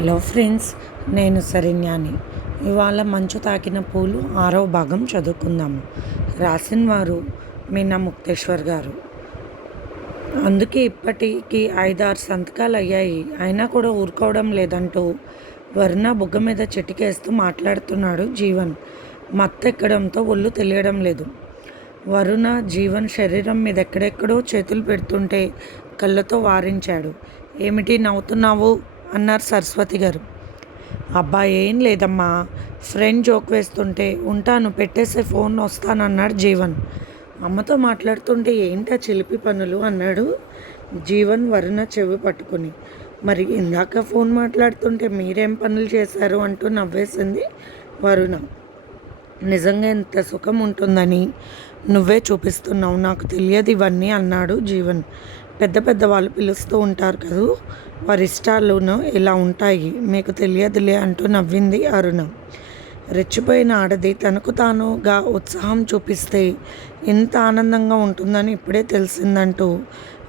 Hello friends నేను సరిన్యాని. ఇవాళ మంచు తాకిన పూలు ఆరవ భాగం చదువుకుందాము రాసిన వారు మీనా ముక్తేశ్వర్ గారు. అందుకే ఇప్పటికి ఐదారు సంతకాలు అయ్యాయి. అయినా కూడా ఊరుకోవడం లేదంటూ వరుణ బుగ్గ మీద చిటికేస్తూ మాట్లాడుతున్నాడు జీవన్. మత్తెక్కడంతో ఒళ్ళు తెలియడం లేదు. వరుణ జీవన్ శరీరం మీద ఎక్కడెక్కడో చేతులు పెడుతుంటే కళ్ళతో వారించాడు. ఏమిటి నవ్వుతున్నావు? అన్నారు సరస్వతి గారు. అబ్బా ఏం లేదమ్మా. ఫ్రెండ్ జోక్ వేస్తుంటే ఉంటాను పెట్టేసే ఫోన్ వస్తానన్నాడు జీవన్. అమ్మతో మాట్లాడుతుంటే ఏంటా చిలిపి పనులు అన్నాడు జీవన్ వరుణ చెవి పట్టుకుని. మరి ఇందాక ఫోన్ మాట్లాడుతుంటే మీరేం పనులు చేశారు అంటూ నవ్వేసింది వరుణ. నిజంగా ఎంత సుఖం ఉంటుందని నువ్వే చూపిస్తున్నావు నాకు తెలియదు ఇవన్నీ అన్నాడు జీవన్. పెద్ద పెద్ద వాళ్ళు పిలుస్తూ ఉంటారు కదూ? వారి ఇష్టాలును ఇలా ఉంటాయి. మీకు తెలియదులే అంటూ నవ్వింది అరుణ. రెచ్చిపోయిన ఆడది తనకు తానుగా ఉత్సాహం చూపిస్తే ఎంత ఆనందంగా ఉంటుందని ఇప్పుడే తెలిసిందంటూ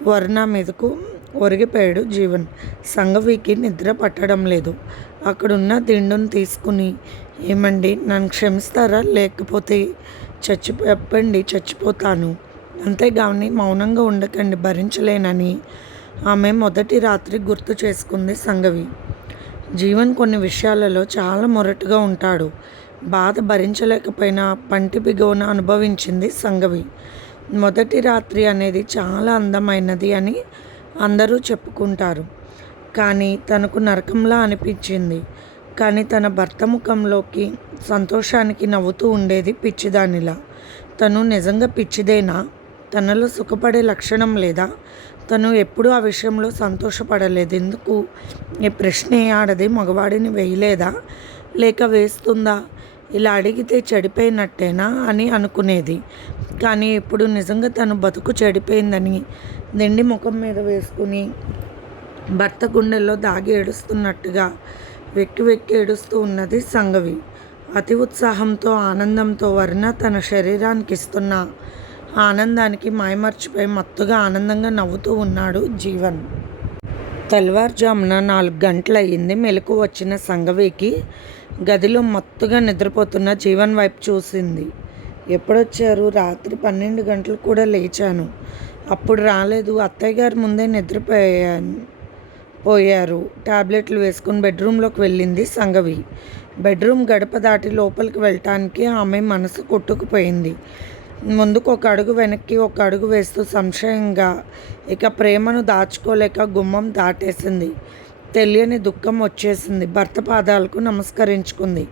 వరుణ మీదకు ఒరిగిపోయాడు జీవన్. సంఘవికి నిద్ర పట్టడం లేదు. అక్కడున్న దిండును తీసుకుని ఏమండి నన్ను క్షమిస్తారా? లేకపోతే చచ్చి చెప్పండి చచ్చిపోతాను. అంతేగాని మౌనంగా ఉండకండి భరించలేనని ఆమె మొదటి రాత్రి గుర్తు చేసుకుంది సంగవి. జీవన్ కొన్ని విషయాలలో చాలా మొరటుగా ఉంటాడు. బాధ భరించలేకపోయినా పంటి బిగోన అనుభవించింది సంగవి. మొదటి రాత్రి అనేది చాలా అందమైనది అని అందరూ చెప్పుకుంటారు. కానీ తనకు నరకంలా అనిపించింది. కానీ తన భర్త ముఖంలోకి సంతోషానికి నవ్వుతూ ఉండేది పిచ్చిదానిలా. తను నిజంగా పిచ్చిదేనా? తనలో సుఖపడే లక్షణం లేదా? తను ఎప్పుడూ ఆ విషయంలో సంతోషపడలేదు. ఎందుకు? ఈ ప్రశ్న ఆడది మగవాడిని వేయలేదా? లేక వేస్తుందా? ఇలా అడిగితే చెడిపోయినట్టేనా అని అనుకునేది. కానీ ఇప్పుడు నిజంగా తను బతుకు చెడిపోయిందని దిండి ముఖం మీద వేసుకుని భర్త గుండెల్లో దాగి ఏడుస్తున్నట్టుగా వెక్కి వెక్కి ఏడుస్తూ ఉన్నది సంగవి. అతి ఉత్సాహంతో ఆనందంతో వర్ణ తన శరీరానికి ఇస్తున్న ఆనందానికి మాయమర్చిపోయి మత్తుగా ఆనందంగా నవ్వుతూ ఉన్నాడు జీవన్. తెల్లవారుజామున నాలుగు గంటలయ్యింది. మెలకు వచ్చిన సంగవికి గదిలో మత్తుగా నిద్రపోతున్న జీవన్ వైపు చూసింది. ఎప్పుడొచ్చారు? రాత్రి పన్నెండు గంటలు కూడా లేచాను. అప్పుడు రాలేదు. అత్తయ్య గారు ముందే నిద్రపోయాను పోయారు. టాబ్లెట్లు వేసుకుని బెడ్రూమ్లోకి వెళ్ళింది సంగవి. బెడ్రూమ్ గడప దాటి లోపలికి వెళ్ళటానికి ఆమె మనసు కొట్టుకుపోయింది. ముందుకు ఒక అడుగు వెనక్కి ఒక అడుగు వేస్తూ సంశయంగా ఇక ప్రేమను దాచుకోలేక గుమ్మం దాటేసింది. తెలియని దుఃఖం వచ్చేసింది. భర్త పాదాలకు నమస్కరించుకుంది.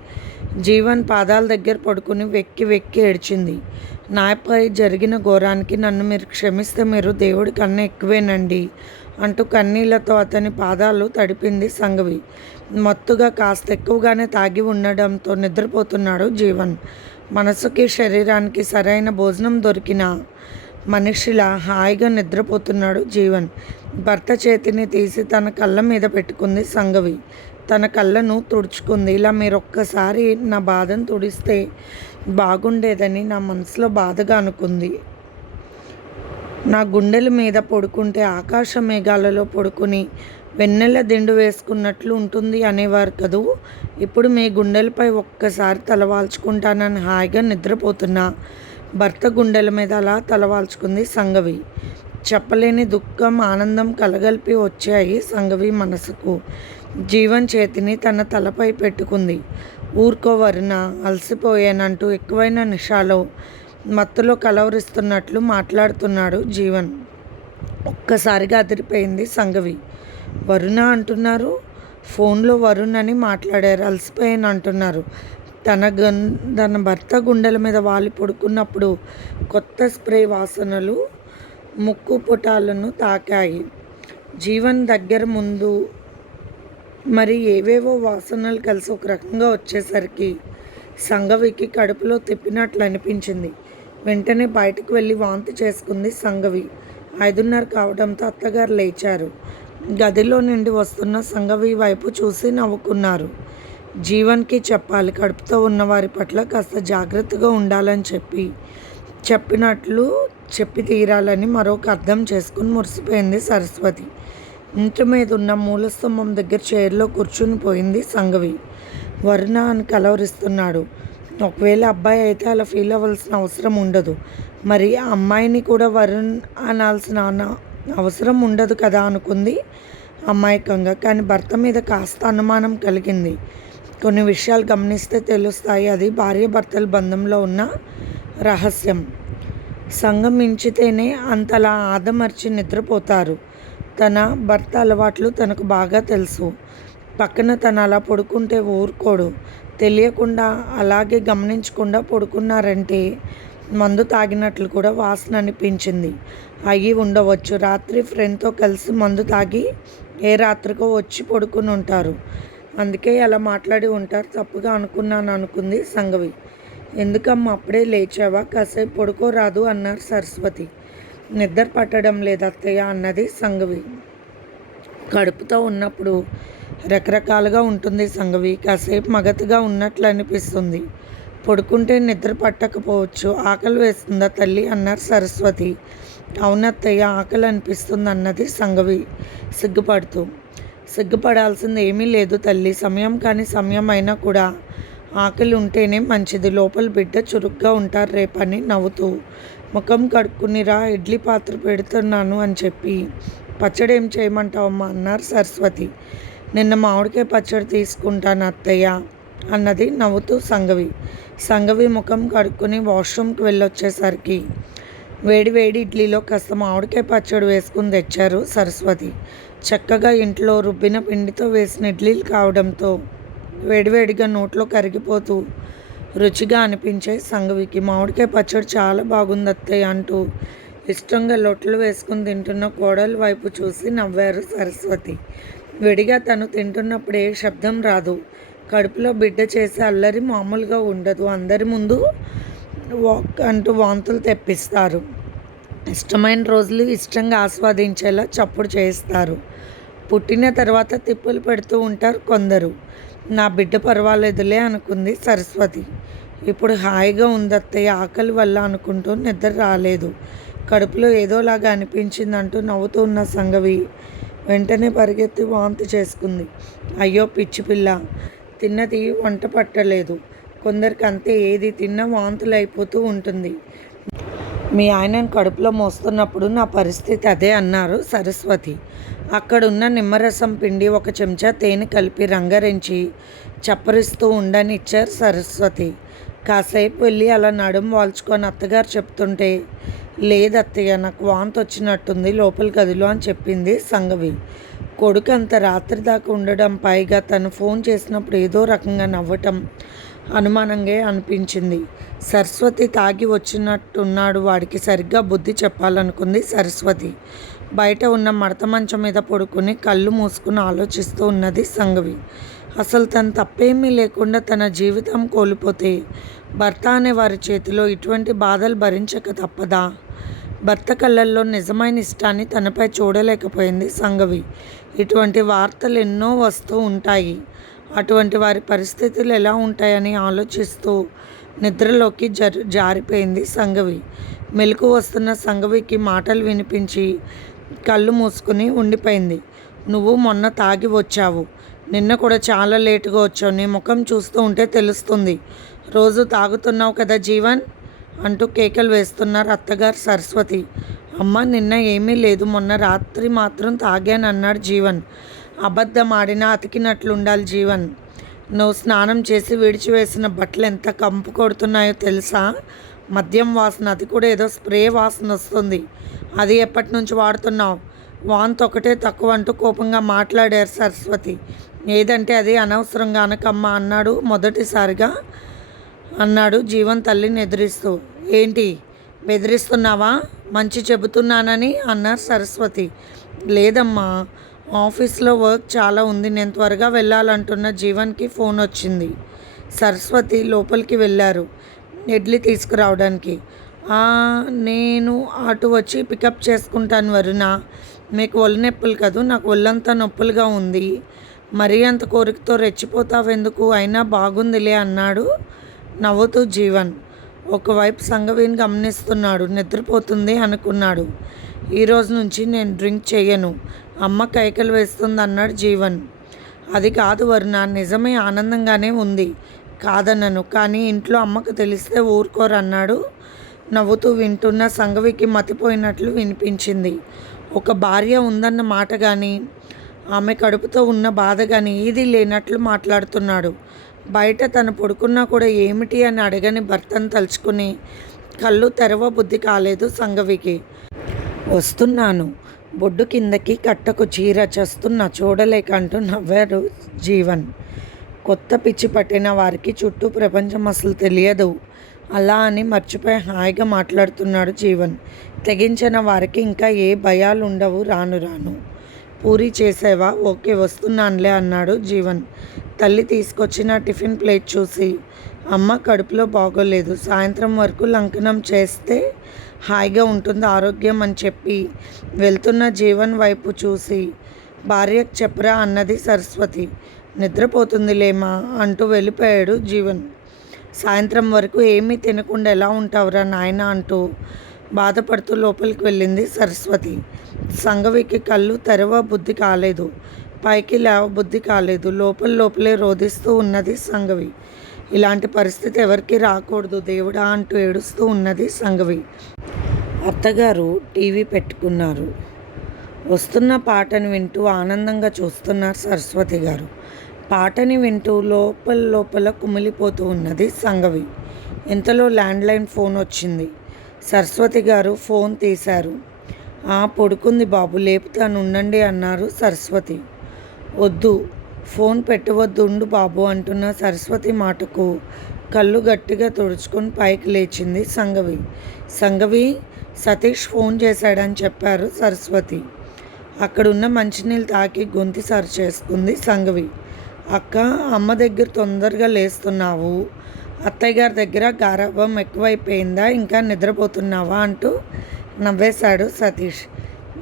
జీవన్ పాదాల దగ్గర పడుకుని వెక్కి వెక్కి ఏడ్చింది. నాపై జరిగిన ఘోరానికి నన్ను మీరు క్షమిస్తే మీరు దేవుడి కన్నా ఎక్కువేనండి అంటూ కన్నీళ్ళతో అతని పాదాలు తడిపింది సంగవి. మత్తుగా కాస్త ఎక్కువగానే తాగి ఉండడంతో నిద్రపోతున్నాడు జీవన్. మనసుకి శరీరానికి సరైన భోజనం దొరికిన మనిషిలా హాయిగా నిద్రపోతున్నాడు జీవన్. భర్త చేతిని తీసి తన కళ్ళ మీద పెట్టుకుంది సంగవి. తన కళ్ళను తుడుచుకుంది. ఇలా మీరు ఒక్కసారి నా బాధను తుడిస్తే బాగుండేదని నా మనసులో బాధగా అనుకుంది. నా గుండెల మీద పడుకుంటే ఆకాశ మేఘాలలో పడుకుని వెన్నెల దిండు వేసుకున్నట్లు ఉంటుంది అనేవారు కదూ? ఇప్పుడు మీ గుండెలపై ఒక్కసారి తలవాల్చుకుంటానని హాయిగా నిద్రపోతున్నా. భర్త గుండెల మీద అలా తలవాల్చుకుంది సంగవి. చెప్పలేని దుఃఖం ఆనందం కలగలిపి వచ్చాయి సంగవి మనసుకు. జీవన్ చేతిని తన తలపై పెట్టుకుంది. ఊరుకోవరిన అలసిపోయానంటూ ఎక్కువైన నిషాలో మత్తులో కలవరిస్తున్నట్లు మాట్లాడుతున్నాడు జీవన్. ఒక్కసారిగా అదిరిపోయింది సంగవి. వరుణ అంటున్నారు. ఫోన్లో వరుణ్ అని మాట్లాడారు. అలసిపోయాను అంటున్నారు. తన గన్ తన భర్త గుండెల మీద వాలి పడుకున్నప్పుడు కొత్త స్ప్రే వాసనలు ముక్కు పుటాలను తాకాయి. జీవన్ దగ్గర ముందు మరి ఏవేవో వాసనలు కలిసి ఒక రకంగా వచ్చేసరికి సంగవికి కడుపులో తిప్పినట్లు అనిపించింది. వెంటనే బయటకు వెళ్ళి వాంతి చేసుకుంది సంగవి. ఐదున్నర కావడంతో అత్తగారు లేచారు. గదిలో నుండి వస్తున్న సంగవి వైపు చూసి నవ్వుకున్నారు. జీవన్కి చెప్పాలి కడుపుతో ఉన్న వారి పట్ల కాస్త జాగ్రత్తగా ఉండాలని చెప్పి చెప్పినట్లు చెప్పి తీరాలని మరొక అర్థం చేసుకుని మురిసిపోయింది సరస్వతి. ఇంటి మీద ఉన్న మూలస్తంభం దగ్గర చైర్లో కూర్చుని పోయింది సంగవి. వరుణ అని కలవరిస్తున్నాడు. ఒకవేళ అబ్బాయి అయితే అలా ఫీల్ అవ్వాల్సిన అవసరం ఉండదు. మరి ఆ అమ్మాయిని కూడా వరుణ్ అనాల్సిన అవసరం ఉండదు కదా అనుకుంది అమాయకంగా. కానీ భర్త మీద కాస్త అనుమానం కలిగింది. కొన్ని విషయాలు గమనిస్తే తెలుస్తాయి. అది భార్య భర్తల బంధంలో ఉన్న రహస్యం. సంఘం మించితేనే అంతలా ఆదమర్చి నిద్రపోతారు. తన భర్త అలవాట్లు తనకు బాగా తెలుసు. పక్కన తను అలా పడుకుంటే ఊరుకోడు. తెలియకుండా అలాగే గమనించకుండా పడుకున్నారంటే మందు తాగినట్లు కూడా వాసన అనిపించింది. అయ్యి ఉండవచ్చు. రాత్రి ఫ్రెండ్తో కలిసి మందు తాగి ఏ రాత్రికో వచ్చి పడుకుని ఉంటారు. అందుకే అలా మాట్లాడి ఉంటారు. తప్పుగా అనుకున్నాను అనుకుంది సంగవి. ఎందుకమ్మా అప్పుడే లేచావా? కాసేపు పడుకోరాదు అన్నారు సరస్వతి. నిద్ర పట్టడం లేదు అత్తయ్య అన్నది సంగవి. కడుపుతో ఉన్నప్పుడు రకరకాలుగా ఉంటుంది సంగవి. కాసేపు మగతగా ఉన్నట్లు అనిపిస్తుంది. పడుకుంటే నిద్ర పట్టకపోవచ్చు. ఆకలి వేస్తుందా తల్లి? అన్నారు సరస్వతి. అవునత్తయ్య ఆకలి అనిపిస్తుంది అన్నది సంగవి సిగ్గుపడుతూ. సిగ్గుపడాల్సింది ఏమీ లేదు తల్లి. సమయం కానీ సమయం అయినా కూడా ఆకలి ఉంటేనే మంచిది. లోపల బిడ్డ చురుగ్గా ఉంటారు రేపని నవ్వుతూ. ముఖం కడుక్కునిరా ఇడ్లీ పాత్ర పెడుతున్నాను అని చెప్పి. పచ్చడి ఏం చేయమంటావమ్మా? అన్నారు సరస్వతి. నిన్న మామిడికాయ పచ్చడి తీసుకుంటాను అత్తయ్య. అన్నది నవ్వుతూ సంగవి. సంగవి ముఖం కడుక్కుని వాష్రూమ్కి వెళ్ళొచ్చేసరికి వేడి వేడి ఇడ్లీలో కాస్త మామిడికాయ పచ్చడి వేసుకుని తెచ్చారు సరస్వతి. చక్కగా ఇంట్లో రుబ్బిన పిండితో వేసిన ఇడ్లీలు కావడంతో వేడివేడిగా నోట్లో కరిగిపోతూ రుచిగా అనిపించే సంగవికి మామిడికాయ పచ్చడి చాలా బాగుంది అత్తయ్య అంటూ ఇష్టంగా లొట్లు వేసుకుని తింటున్న కోడలు వైపు చూసి నవ్వారు సరస్వతి. విడిగా తను తింటున్నప్పుడు ఏ శబ్దం రాదు. కడుపులో బిడ్డ చేసే అల్లరి మామూలుగా ఉండదు. అందరి ముందు వాక్ అంటూ వాంతులు తెప్పిస్తారు. ఇష్టమైన రోజులు ఇష్టంగా ఆస్వాదించేలా చప్పుడు చేస్తారు పుట్టిన తర్వాత తిప్పులు పెడుతూ ఉంటారు కొందరు. నా బిడ్డ పర్వాలేదులే అనుకుంది సరస్వతి. ఇప్పుడు హాయిగా ఉంది అత్తయ్య ఆకలి వల్ల అనుకుంటూ నిద్ర రాలేదు. కడుపులో ఏదోలాగా అనిపించిందంటూ నవ్వుతూ ఉన్న సంగవి వెంటనే పరిగెత్తి వాంతి చేసుకుంది. అయ్యో పిచ్చి పిల్ల తిన్నది వంట పట్టలేదు. కొందరికి అంతే ఏది తిన్నా వాంతులు అయిపోతూ ఉంటుంది. మీ ఆయనను కడుపులో మోస్తున్నప్పుడు నా పరిస్థితి అదే అన్నారు సరస్వతి. అక్కడున్న నిమ్మరసం పిండి ఒక చెంచా తేనె కలిపి రంగరించి చప్పరిస్తూ ఉండని ఇచ్చారు సరస్వతి. కాసేపు వెళ్ళి అలా నడుం వాల్చుకొని అత్తగారు చెప్తుంటే లేదత్తయ్య నాకు వాంతి వచ్చినట్టుంది లోపల గదిలో అని చెప్పింది సంగవి. కొడుకు అంత రాత్రి దాకా ఉండడం పైగా తను ఫోన్ చేసినప్పుడు ఏదో రకంగా నవ్వటం అనుమానంగా అనిపించింది. సరస్వతి తాగి వచ్చినట్టున్నాడు వాడికి సరిగ్గా బుద్ధి చెప్పాలనుకుంది సరస్వతి. బయట ఉన్న మడత మంచం మీద పడుకుని కళ్ళు మూసుకుని ఆలోచిస్తూ ఉన్నది సంగవి. అసలు తను తప్పేమీ లేకుండా తన జీవితం కోల్పోతే భర్త అనే వారి చేతిలో ఇటువంటి బాధలు భరించక తప్పదా? భర్త కళ్ళల్లో నిజమైన ఇష్టాన్ని తనపై చూడలేకపోయింది సంఘవి ఇటువంటి వార్తలు ఎన్నో వస్తూ ఉంటాయి. అటువంటి వారి పరిస్థితులు ఎలా ఉంటాయని ఆలోచిస్తూ నిద్రలోకి జర్ జారిపోయింది సంఘవి మెలకు వస్తున్న సంఘవికి మాటలు వినిపించి కళ్ళు మూసుకుని ఉండిపోయింది. నువ్వు మొన్న తాగి వచ్చావు. నిన్న కూడా చాలా లేటుగా వచ్చావు. నీ ముఖం చూస్తూ ఉంటే తెలుస్తుంది. రోజు తాగుతున్నావు కదా జీవన్? అంటూ కేకలు వేస్తున్నారు అత్తగారు సరస్వతి. అమ్మ నిన్న ఏమీ లేదు. మొన్న రాత్రి మాత్రం తాగాను అన్నాడు జీవన్. అబద్ధం ఆడినా అతికినట్లుండాలి జీవన్. నువ్వు స్నానం చేసి విడిచివేసిన బట్టలు ఎంత కంపు కొడుతున్నాయో తెలుసా? మద్యం వాసన అది కూడా ఏదో స్ప్రే వాసన వస్తుంది. అది ఎప్పటి నుంచి వాడుతున్నావు? వాంతి ఒకటే తక్కువ అంటూ కోపంగా మాట్లాడారు సరస్వతి. ఏదంటే అది అనవసరంగా అనకమ్మ అన్నాడు మొదటిసారిగా. అన్నాడు జీవన్ తల్లిని ఎదిరిస్తూ. ఏంటి? బెదిరిస్తున్నావా? మంచి చెబుతున్నానని అన్నారు సరస్వతి. లేదమ్మా ఆఫీస్లో వర్క్ చాలా ఉంది. నేను త్వరగా వెళ్ళాలంటున్న జీవన్కి ఫోన్ వచ్చింది. సరస్వతి లోపలికి వెళ్ళారు ఇడ్లీ తీసుకురావడానికి. నేను అటు వచ్చి పికప్ చేసుకుంటాను వరుణ. మీకు ఒళ్ళు నొప్పులు కదూ? నాకు ఒళ్ళంతా నొప్పులుగా ఉంది. మరీ అంత కోరికతో రెచ్చిపోతావెందుకు? అయినా బాగుందిలే అన్నాడు నవ్వుతూ జీవన్ ఒకవైపు సంఘవిని గమనిస్తున్నాడు నిద్రపోతుంది అనుకున్నాడు. ఈ రోజు నుంచి నేను డ్రింక్ చేయను అమ్మ కైకలు వేస్తుంది అన్నాడు జీవన్. అది కాదు వరుణ నిజమే ఆనందంగానే ఉంది. కాదన్నను కానీ ఇంట్లో అమ్మకు తెలిస్తే ఊరుకోరన్నాడు. నవ్వుతూ వింటున్న సంగవికి మతిపోయినట్లు వినిపించింది. ఒక భార్య ఉందన్న మాట కానీ ఆమె కడుపుతో ఉన్న బాధ కానీ ఇది లేనట్లు మాట్లాడుతున్నాడు. బయట తను పడుకున్నా కూడా ఏమిటి అని అడగని భర్తను తలుచుకుని కళ్ళు తెరవ బుద్ధి కాలేదు సంగవికి. వస్తున్నాను. బొడ్డు కిందకి కట్టకు చీర చస్తున్నా చూడలేక అంటూ నవ్వారు జీవన్. కొత్త పిచ్చి పట్టిన వారికి చుట్టూ ప్రపంచం అసలు తెలియదు. అలా అని మర్చిపోయి హాయిగా మాట్లాడుతున్నాడు జీవన్. తెగించిన వారికి ఇంకా ఏ భయాలు ఉండవు రాను రాను. పూరి చేసేవా? ఓకే వస్తున్నానులే అన్నాడు జీవన్. తల్లి తీసుకొచ్చిన టిఫిన్ ప్లేట్ చూసి అమ్మ కడుపులో బాగోలేదు. సాయంత్రం వరకు లంకనం చేస్తే హాయిగా ఉంటుంది ఆరోగ్యం అని చెప్పి వెళ్తున్న జీవన్ వైపు చూసి భార్యకు చెప్పరా అన్నది సరస్వతి. నిద్రపోతుందిలేమా? అంటూ వెళ్ళిపోయాడు జీవన్. సాయంత్రం వరకు ఏమీ తినకుండా ఎలా ఉంటావురా నాయన? అంటూ బాధపడుతూ లోపలికి వెళ్ళింది సరస్వతి. సంగవికి కళ్ళు తెరవ బుద్ధి కాలేదు. పైకి లేవ బుద్ధి కాలేదు. లోపల లోపలే రోధిస్తూ ఉన్నది సంగవి ఇలాంటి పరిస్థితి ఎవరికి రాకూడదు. దేవుడా అంటూ ఏడుస్తూ ఉన్నది సంగవి అత్తగారు టీవీ పెట్టుకున్నారు. వస్తున్న పాటను వింటూ ఆనందంగా చూస్తున్నారు సరస్వతి గారు. పాటని వింటూ లోపల లోపల కుమిలిపోతూ ఉన్నది సంగవి ఇంతలో ల్యాండ్లైన్ ఫోన్ వచ్చింది. సరస్వతి గారు ఫోన్ తీశారు. ఆ పడుకుంది బాబు లేపుతాను ఉండండి అన్నారు సరస్వతి. వద్దు ఫోన్ పెట్టవద్దు ఉండు బాబు అంటున్న సరస్వతి మాటకు కళ్ళు గట్టిగా తుడుచుకొని పైకి లేచింది సంగవి. సంగవి సతీష్ ఫోన్ చేశాడని చెప్పారు సరస్వతి. అక్కడున్న మంచినీళ్ళు తాకి గొంతి సరి చేసుకుంది సంగవి. అక్క అమ్మ దగ్గర తొందరగా లేస్తున్నావు. అత్తయ్య గారి దగ్గర గారాభం ఎక్కువైపోయిందా? ఇంకా నిద్రపోతున్నావా? అంటూ నవ్వేశాడు సతీష్.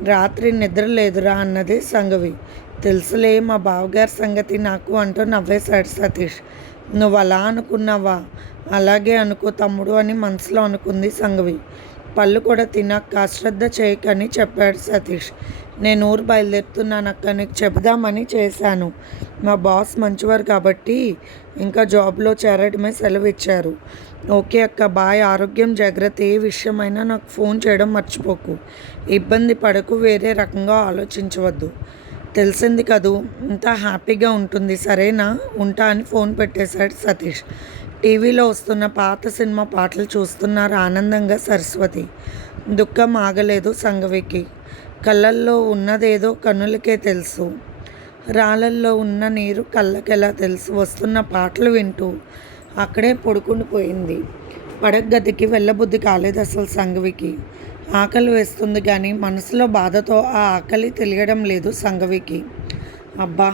రాత్రి నిద్ర లేదురా అన్నది సంగవి. తెలుసులే మా బావగారి సంగతి నాకు అంటూ నవ్వేశాడు సతీష్. నువ్వు అలా అనుకున్నావా? అలాగే అనుకో తమ్ముడు అని మనసులో అనుకుంది సంగవి. పళ్ళు కూడా తినక్క అశ్రద్ధ చేయకని చెప్పాడు సతీష్. నేను ఊరు బయలుదేరుతున్నాను అక్క నీకు చెబుదామని చేశాను. మా బాస్ మంచివారు కాబట్టి ఇంకా జాబ్లో చేరడమే సెలవు ఇచ్చారు ఓకే అక్క బాయ్. ఆరోగ్యం జాగ్రత్త ఏ విషయమైనా నాకు ఫోన్ చేయడం మర్చిపోకు. ఇబ్బంది పడకు వేరే రకంగా ఆలోచించవద్దు. తెలిసింది కదూ ఇంత హ్యాపీగా ఉంటుంది సరేనా? ఉంటా అని ఫోన్ పెట్టేశాడు సతీష్. టీవీలో వస్తున్న పాత సినిమా పాటలు చూస్తున్నారు ఆనందంగా సరస్వతి. దుఃఖం ఆగలేదు సంగవికి. కళ్ళల్లో ఉన్నదేదో కన్నులకే తెలుసు. రాళ్ళల్లో ఉన్న నీరు కళ్ళకెలా తెలుసు? వస్తున్న పాటలు వింటూ అక్కడే పడుకుండిపోయింది పడగదికి వెళ్ళబుద్ధి కాలేదు అసలు సంఘవికి ఆకలి వేస్తుంది కానీ మనసులో బాధతో ఆ ఆకలి తెలియడం లేదు సంఘవికి అబ్బా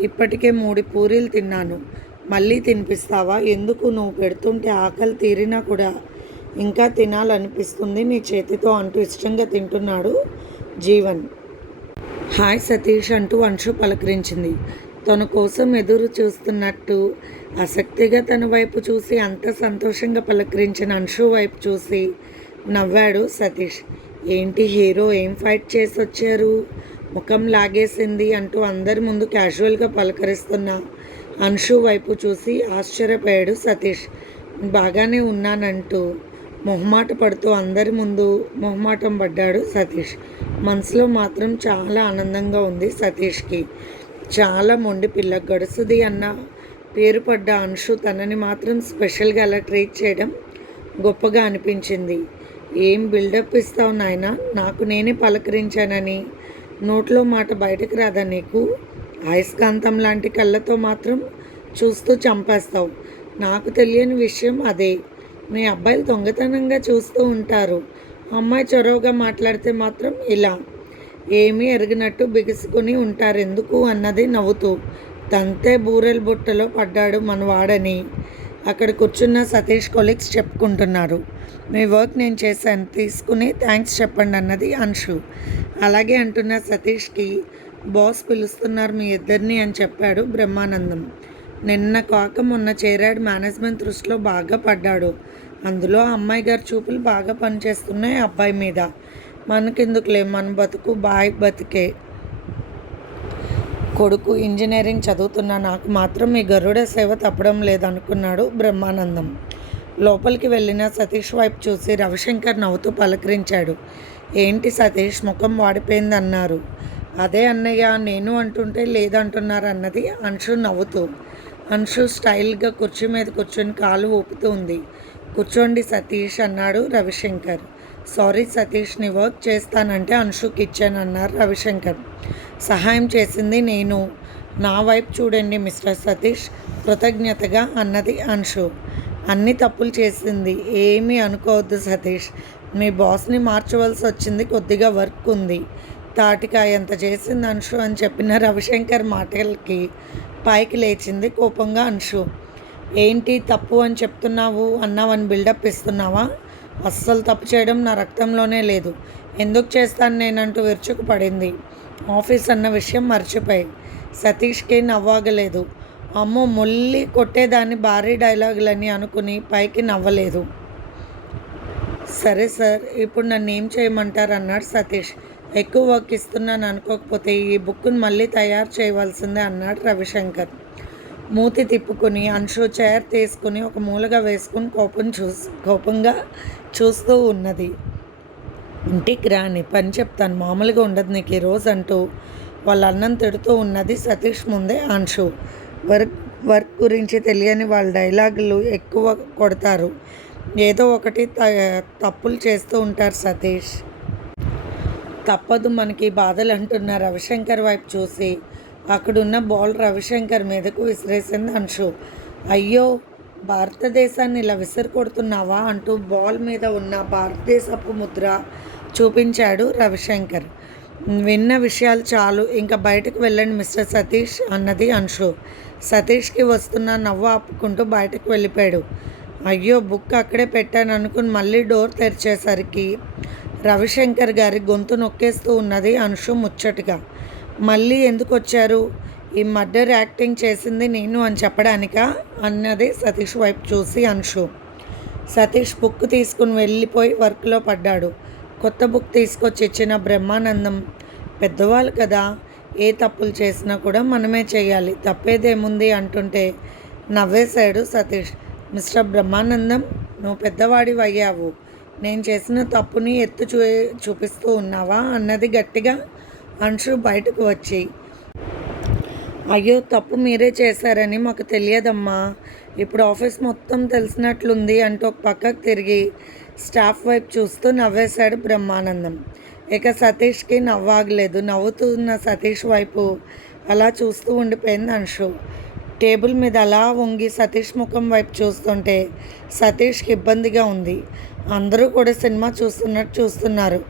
ఇప్పటికే మూడు పూరీలు తిన్నాను. మళ్ళీ తినిపిస్తావా? ఎందుకు నువ్వు పెడుతుంటే ఆకలి తీరినా కూడా ఇంకా తినాలనిపిస్తుంది నీ చేతితో అంటూ ఇష్టంగా తింటున్నాడు జీవన్. హాయ్ సతీష్ అంటూ అంశు పలకరించింది. తన కోసం ఎదురు చూస్తున్నట్టు ఆసక్తిగా తన వైపు చూసి అంత సంతోషంగా పలకరించిన అంశు వైపు చూసి నవ్వాడు సతీష్. ఏంటి హీరో ఏం ఫైట్ చేసి వచ్చారు ముఖం లాగేసింది అంటూ అందరి ముందు క్యాజువల్గా పలకరిస్తున్న అంశు వైపు చూసి ఆశ్చర్యపోయాడు సతీష్. బాగానే ఉన్నానంటూ మొహమాట పడుతూ అందరి ముందు మొహమాటం పడ్డాడు సతీష్. మనసులో మాత్రం చాలా ఆనందంగా ఉంది సతీష్కి. చాలా మొండి పిల్ల గడుసుది అన్న పేరు పడ్డ అంశు తనని మాత్రం స్పెషల్గా అలా ట్రీట్ చేయడం గొప్పగా అనిపించింది. ఏం బిల్డప్ ఇస్తావు నాయన? నాకు నేనే పలకరించానని నోట్లో మాట బయటకు రాదా నీకు? అయస్కాంతం లాంటి కళ్ళతో మాత్రం చూస్తూ చంపేస్తావు. నాకు తెలియని విషయం అదే. మీ అబ్బాయిలు దొంగతనంగా చూస్తూ ఉంటారు. అమ్మాయి చొరవగా మాట్లాడితే మాత్రం ఇలా. ఏమీ ఎరిగినట్టు బిగుసుకుని ఉంటారు. ఎందుకు? అన్నది నవ్వుతూ. తంతే బూరెల బుట్టలో పడ్డాడు మనవాడని. అక్కడ కూర్చున్న సతీష్ కొలీగ్స్ చెప్పుకుంటున్నారు. మీ వర్క్ నేను చేశాను. తీసుకుని థ్యాంక్స్ చెప్పండి అన్నది అంశు. అలాగే అంటున్న సతీష్కి బాస్ పిలుస్తున్నారు మీ ఇద్దరిని అని చెప్పాడు బ్రహ్మానందం. నిన్న కాక మొన్న చేరాడు మేనేజ్మెంట్ దృష్టిలో బాగా పడ్డాడు. అందులో అమ్మాయి గారి చూపులు బాగా పనిచేస్తున్నాయి అబ్బాయి మీద. మనకెందుకులే మన బతుకు బాయ్ బతికే. కొడుకు ఇంజనీరింగ్ చదువుతున్న నాకు మాత్రం మీ గరుడ సేవ తప్పడం లేదనుకున్నాడు బ్రహ్మానందం. లోపలికి వెళ్ళిన సతీష్ వైపు చూసి రవిశంకర్ నవ్వుతూ పలకరించాడు. ఏంటి సతీష్ ముఖం వాడిపోయిందన్నారు. అదే అన్నయ్య నేను అంటుంటే లేదంటున్నారు అన్నది అంశు నవ్వుతూ. అంశు స్టైల్గా కుర్చీ మీద కూర్చొని కాలు ఊపుతూ ఉంది. కూర్చోండి సతీష్ అన్నాడు రవిశంకర్. సారీ సతీష్ నీ వర్క్ చేస్తానంటే అంశుకి ఇచ్చానన్నారు రవిశంకర్. సహాయం చేసింది నేను. నా వైపు చూడండి మిస్టర్ సతీష్. కృతజ్ఞతగా అన్నది అంశు అన్ని తప్పులు చేసింది. ఏమీ అనుకోవద్దు సతీష్. మీ బాస్ని మార్చవలసి వచ్చింది. కొద్దిగా వర్క్ ఉంది. తాటికాయ ఎంత చేసింది అంశు అని చెప్పిన రవిశంకర్ మాటలకి పైకి లేచింది కోపంగా అంశు. ఏంటి తప్పు అని చెప్తున్నావు? అన్నావని బిల్డప్ ఇస్తున్నావా? అస్సలు తప్పు చేయడం నా రక్తంలోనే లేదు. ఎందుకు చేస్తాను నేనంటూ విరుచుకు పడింది. ఆఫీస్ అన్న విషయం మర్చిపోయి సతీష్కి నవ్వాగలేదు. అమ్మో మొల్లి కొట్టేదాన్ని భారీ డైలాగులని అనుకుని పైకి నవ్వలేదు. సరే సార్ ఇప్పుడు నన్ను ఏం చేయమంటారు అన్నాడు సతీష్. ఎక్కువ వర్క్ ఇస్తున్నాను అనుకోకపోతే ఈ బుక్ను మళ్ళీ తయారు చేయవలసిందే అన్నాడు రవిశంకర్. మూతి తిప్పుకొని అంశు చైర్ తీసుకుని ఒక మూలగా వేసుకుని కోపం చూసి కోపంగా చూస్తూ ఉన్నది. ఇంటికి రాని పని చెప్తాను. మామూలుగా ఉండదు నీకు ఈరోజు అంటూ వాళ్ళ అన్నం తిడుతూ ఉన్నది సతీష్ ముందే అంశు. వర్క్ వర్క్ గురించి తెలియని వాళ్ళ డైలాగులు ఎక్కువ కొడతారు. ఏదో ఒకటి తప్పులు చేస్తూ ఉంటారు సతీష్. తప్పదు మనకి బాధలు అంటున్న రవిశంకర్ వైపు చూసి అక్కడున్న బాల్ రవిశంకర్ మీదకు విసిరేసింది అంశు. అయ్యో భారతదేశాన్ని ఇలా విసిరికొడుతున్నావా అంటూ బాల్ మీద ఉన్న భారతదేశపు ముద్ర చూపించాడు రవిశంకర్. విన్న విషయాలు చాలు ఇంకా బయటకు వెళ్ళండి మిస్టర్ సతీష్ అన్నది అంశు. సతీష్కి వస్తున్న నవ్వు ఆపుకుంటూ బయటకు వెళ్ళిపోయాడు. అయ్యో బుక్ అక్కడే పెట్టాను అనుకుని మళ్ళీ డోర్ తెరిచేసరికి రవిశంకర్ గారి గొంతు నొక్కేస్తూ ఉన్నది అంశు ముచ్చటగా. మళ్ళీ ఎందుకు వచ్చారు ఈ మర్డర్ యాక్టింగ్ చేసింది నేను అని చెప్పడానిక? అన్నది సతీష్ వైపు చూసి అంశు సతీష్ బుక్ తీసుకుని వెళ్ళిపోయి వర్క్లో పడ్డాడు. కొత్త బుక్ తీసుకొచ్చి ఇచ్చిన బ్రహ్మానందం పెద్దవాళ్ళు కదా ఏ తప్పులు చేసినా కూడా మనమే చేయాలి. తప్పేదేముంది? అంటుంటే నవ్వేశాడు సతీష్. మిస్టర్ బ్రహ్మానందం నువ్వు పెద్దవాడివి అయ్యావు నేను చేసిన తప్పుని ఎత్తు చూ చూపిస్తూ ఉన్నావా? అన్నది గట్టిగా అంశు బయటకు వచ్చి. అయ్యో తప్పు మీరే చేశారని మాకు తెలియదమ్మా. ఇప్పుడు ఆఫీస్ మొత్తం తెలిసినట్లుంది అంటూ ఒక పక్కకు తిరిగి స్టాఫ్ వైపు చూస్తూ నవ్వేశాడు బ్రహ్మానందం. ఇక సతీష్కి నవ్వాగలేదు. నవ్వుతున్న సతీష్ వైపు అలా చూస్తూ ఉండిపోయింది అంశు. టేబుల్ మీద అలా వంగి సతీష్ ముఖం వైపు చూస్తుంటే సతీష్కి ఇబ్బందిగా ఉంది. అందరూ కూడా సినిమా చూస్తున్నట్టు చూస్తున్నారు.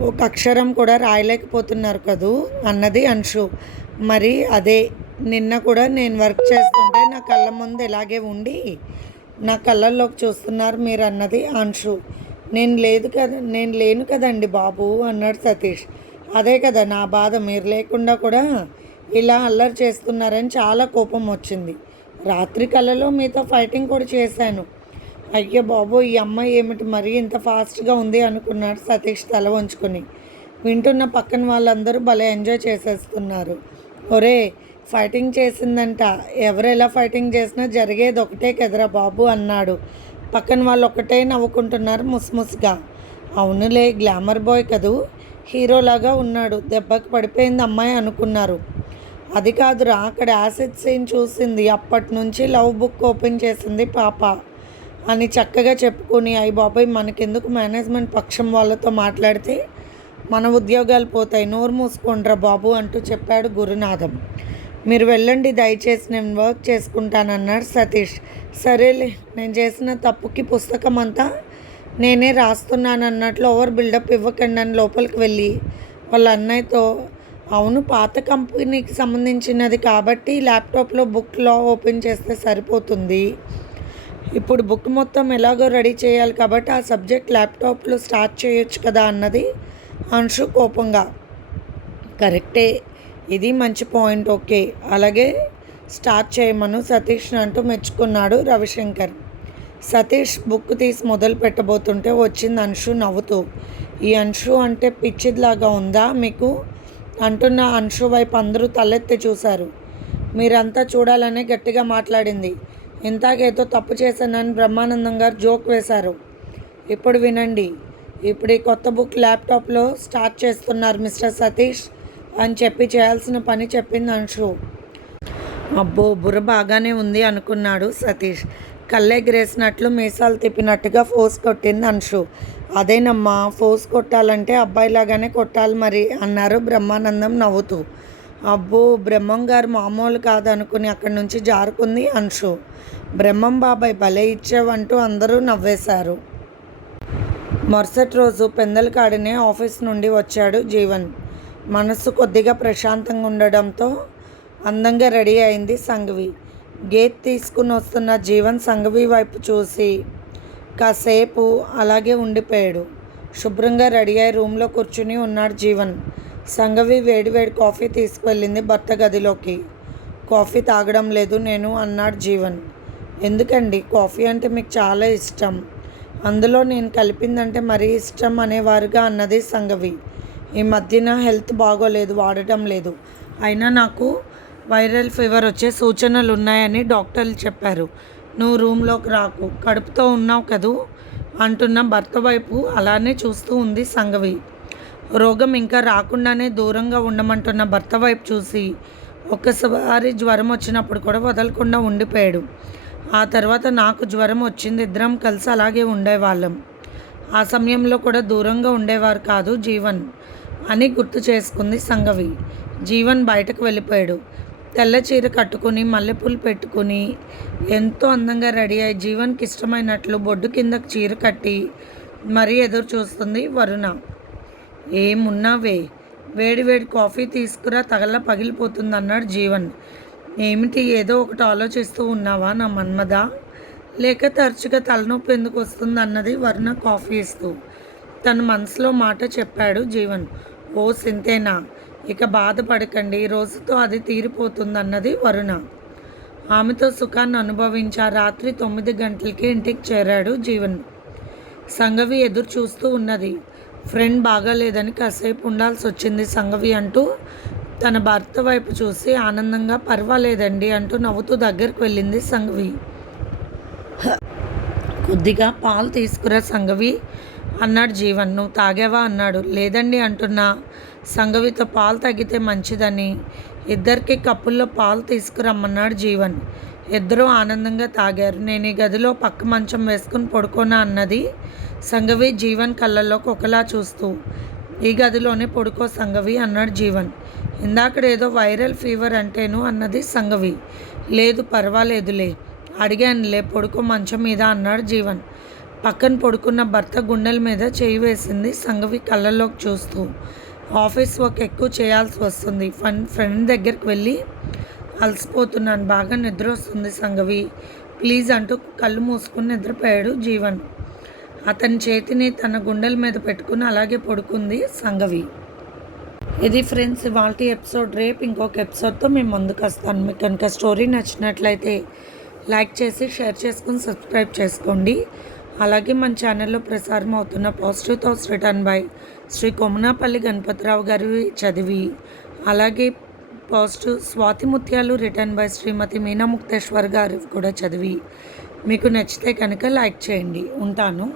ఒక అక్షరం కూడా రాయలేకపోతున్నారు కదూ? అన్నది అంశు. మరి అదే నిన్న కూడా నేను వర్క్ చేస్తుంటే నా కళ్ళ ముందు ఇలాగే ఉండి నా కళ్ళల్లోకి చూస్తున్నారు మీరు అన్నది అంశు. నేను లేదు కదా నేను లేను కదండి బాబు అన్నాడు సతీష్. అదే కదా నా బాధ మీరు లేకుండా కూడా ఇలా అల్లరి చేస్తున్నారని చాలా కోపం వచ్చింది. రాత్రి కళలో మీతో ఫైటింగ్ కూడా చేశాను. అయ్యో బాబు ఈ అమ్మాయి ఏమిటి మరీ ఇంత ఫాస్ట్గా ఉంది అనుకున్నాడు సతీష్ తల వంచుకొని. వింటున్న పక్కన వాళ్ళందరూ భలే ఎంజాయ్ చేసేస్తున్నారు. ఒరే ఫైటింగ్ చేసిందంట. ఎవరు ఎలా ఫైటింగ్ చేసినా జరిగేది ఒకటే కదరా బాబు అన్నాడు. పక్కన వాళ్ళు ఒకటే నవ్వుకుంటున్నారు ముస్ముస్గా. అవునులే గ్లామర్ బాయ్ కదూ? హీరోలాగా ఉన్నాడు. దెబ్బకి పడిపోయింది అమ్మాయి అనుకున్నారు. అది కాదురా అక్కడ యాసిడ్ సీన్ చూసింది. అప్పటి నుంచి లవ్ బుక్ ఓపెన్ చేసింది పాప అని చక్కగా చెప్పుకొని అయ్యి బాబాయ్ మనకెందుకు మేనేజ్మెంట్ పక్షం వాళ్ళతో మాట్లాడితే మన ఉద్యోగాలు పోతాయి. నోరు మూసుకుండ్రా బాబు అంటూ చెప్పాడు గురునాథం. మీరు వెళ్ళండి దయచేసి నేను వర్క్ చేసుకుంటానన్నాడు సతీష్. సరేలే నేను చేసిన తప్పుకి పుస్తకం అంతా నేనే రాస్తున్నాను అన్నట్లు ఓవర్ బిల్డప్ ఇవ్వకండి అని లోపలికి వెళ్ళి వాళ్ళ అన్నయ్యతో అవును పాత కంపెనీకి సంబంధించినది కాబట్టి ల్యాప్టాప్లో బుక్లో ఓపెన్ చేస్తే సరిపోతుంది. ఇప్పుడు బుక్ మొత్తం ఎలాగో రెడీ చేయాలి కాబట్టి ఆ సబ్జెక్ట్ ల్యాప్టాప్లో స్టార్ట్ చేయొచ్చు కదా అన్నది అంశు కోపంగా. కరెక్టే ఇది మంచి పాయింట్ ఓకే. అలాగే స్టార్ట్ చేయమను సతీష్ అంటూ మెచ్చుకున్నాడు రవిశంకర్. సతీష్ బుక్ తీసి మొదలు పెట్టబోతుంటే వచ్చింది అంశు నవ్వుతూ. ఈ అంశు అంటే పిచ్చిదిలాగా ఉందా మీకు? అంటున్న అంశు వైపు అందరూ తలెత్తి చూశారు. మీరంతా చూడాలనే గట్టిగా మాట్లాడింది. ఇంతాకేతో తప్పు చేశానని బ్రహ్మానందం గారు జోక్ వేశారు. ఇప్పుడు వినండి. ఇప్పుడు ఈ కొత్త బుక్ ల్యాప్టాప్లో స్టార్ట్ చేస్తున్నారు మిస్టర్ సతీష్ అని చెప్పి చేయాల్సిన పని చెప్పింది అంశు. అబ్బో బుర్ర బాగానే ఉంది అనుకున్నాడు సతీష్. కళ్ళెగిరేసినట్లు మీసాలు తిప్పినట్టుగా ఫోర్స్ కొట్టింది అంశు. అదేనమ్మా ఫోర్స్ కొట్టాలంటే అబ్బాయిలాగానే కొట్టాలి మరి అన్నారు బ్రహ్మానందం నవ్వుతూ. అబ్బో బ్రహ్మం గారు మామూలు కాదనుకుని అక్కడి నుంచి జారుకుంది అంశు. బ్రహ్మం బాబాయ్ భలే ఇచ్చేవంటూ అందరూ నవ్వేశారు. మరుసటి రోజు పెందలకాడినే ఆఫీస్ నుండి వచ్చాడు జీవన్. మనసు కొద్దిగా ప్రశాంతంగా ఉండడంతో అందంగా రెడీ అయింది సంఘవి. గేట్ తీసుకుని వస్తున్న జీవన్ సంఘవి వైపు చూసి కాసేపు అలాగే ఉండిపోయాడు. శుభ్రంగా రెడీ అయి రూమ్లో కూర్చుని ఉన్నాడు జీవన్. సంఘవి వేడివేడి కాఫీ తీసుకువెళ్ళింది భర్త గదిలోకి. కాఫీ తాగడం లేదు నేను అన్నాడు జీవన్. ఎందుకండి? కాఫీ అంటే మీకు చాలా ఇష్టం. అందులో నేను కలిపిందంటే మరీ ఇష్టం అనేవారుగా అన్నది సంగవి. ఈ మధ్యన హెల్త్ బాగోలేదు వాడటం లేదు. అయినా నాకు వైరల్ ఫీవర్ వచ్చే సూచనలు ఉన్నాయని డాక్టర్లు చెప్పారు. నువ్వు రూమ్లోకి రాకు. కడుపుతో ఉన్నావు కదూ? అంటున్న భర్త వైపు అలానే చూస్తూ ఉంది సంగవి. రోగం ఇంకా రాకుండానే దూరంగా ఉండమంటున్న భర్త వైపు చూసి ఒక్కసారి జ్వరం వచ్చినప్పుడు కూడా వదలకుండా ఉండిపోయాడు. ఆ తర్వాత నాకు జ్వరం వచ్చింది. ఇద్దరం కలిసి అలాగే ఉండేవాళ్ళం. ఆ సమయంలో కూడా దూరంగా ఉండేవారు కాదు జీవన్ అని గుర్తు చేసుకుంది సంగవి. జీవన్ బయటకు వెళ్ళిపోయాడు. తెల్ల చీర కట్టుకుని మల్లెపూలు పెట్టుకుని ఎంతో అందంగా రెడీ అయ్యి జీవన్కి ఇష్టమైనట్లు బొడ్డు కిందకు చీర కట్టి మరీ ఎదురు చూస్తుంది వరుణ. ఏమున్నావే? వేడి వేడి కాఫీ తీసుకురా తగల పగిలిపోతుంది అన్నాడు జీవన్. ఏమిటి ఏదో ఒకటి ఆలోచిస్తూ ఉన్నావా నా మన్మద? లేక తరచుగా తలనొప్పి ఎందుకు వస్తుంది అన్నది వరుణ కాఫీ ఇస్తూ తన మనసులో మాట చెప్పాడు జీవన్. ఓ సింతేనా? ఇక బాధపడకండి రోజుతో అది తీరిపోతుంది అన్నది వరుణ. ఆమెతో సుఖాన్ని అనుభవించా రాత్రి తొమ్మిది గంటలకి ఇంటికి చేరాడు జీవన్. సంగవి ఎదురు చూస్తూ ఉన్నది. ఫ్రెండ్ బాగాలేదని కాసేపు ఉండాల్సి వచ్చింది సంగవి అంటూ తన భర్త వైపు చూసి ఆనందంగా పర్వాలేదండి అంటూ నవ్వుతూ దగ్గరికి వెళ్ళింది సంగవి. కొద్దిగా పాలు తీసుకురా సంగవి అన్నాడు జీవన్. నువ్వు తాగావా? అన్నాడు. లేదండి అంటున్నా. సంగవితో పాలు తగ్గితే మంచిదని. ఇద్దరికి కప్పుల్లో పాలు తీసుకురమ్మన్నాడు జీవన్. ఇద్దరూ ఆనందంగా తాగారు. నేను ఈ గదిలో పక్క మంచం వేసుకుని పడుకోనా అన్నది సంగవి జీవన్ కళ్ళల్లోకి ఒకలా చూస్తూ. ఈ గదిలోనే పడుకో సంగవి అన్నాడు జీవన్. ఇందాకడేదో వైరల్ ఫీవర్ అంటేను అన్నది సంగవి. లేదు పర్వాలేదులే. అడిగానులే పడుకో మంచం మీద అన్నాడు జీవన్. పక్కన పడుకున్న భర్త గుండెల మీద చేయి వేసింది సంగవి కళ్ళల్లోకి చూస్తూ. ఆఫీస్ వర్క్ ఎక్కువ చేయాల్సి వస్తుంది. ఫన్ ఫ్రెండ్ దగ్గరికి వెళ్ళి అలసిపోతున్నాను. బాగా నిద్ర వస్తుంది సంగవి. ప్లీజ్ అంటూ కళ్ళు మూసుకుని నిద్రపోయాడు జీవన్. అతని చేతిని తన గుండెల మీద పెట్టుకుని అలాగే పడుకుంది సంగవి. ఇది ఫ్రెండ్స్ ఇవాళ ఎపిసోడ్. రేపు ఇంకొక ఎపిసోడ్తో మేము ముందుకు వస్తాను. మీకు కనుక స్టోరీ నచ్చినట్లయితే లైక్ చేసి షేర్ చేసుకుని సబ్స్క్రైబ్ చేసుకోండి. అలాగే మన ఛానల్లో ప్రసారం అవుతున్న positive thoughts written by Shri Komanapalli Ganapathirao గారి చదివి అలాగే positive Swathi Mutyalu written by Shrimati Meena Mukteshwar గారు కూడా చదివి. మీకు నచ్చితే కనుక లైక్ చేయండి. ఉంటాను.